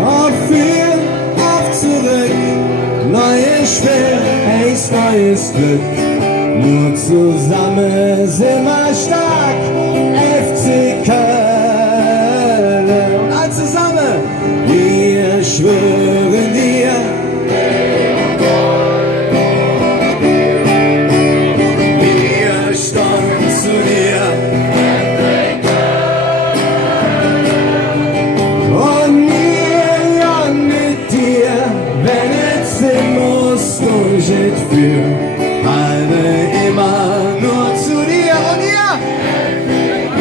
Und viel auf zurück, neues Spiel, neues Glück. Nur zusammen sind wir stark.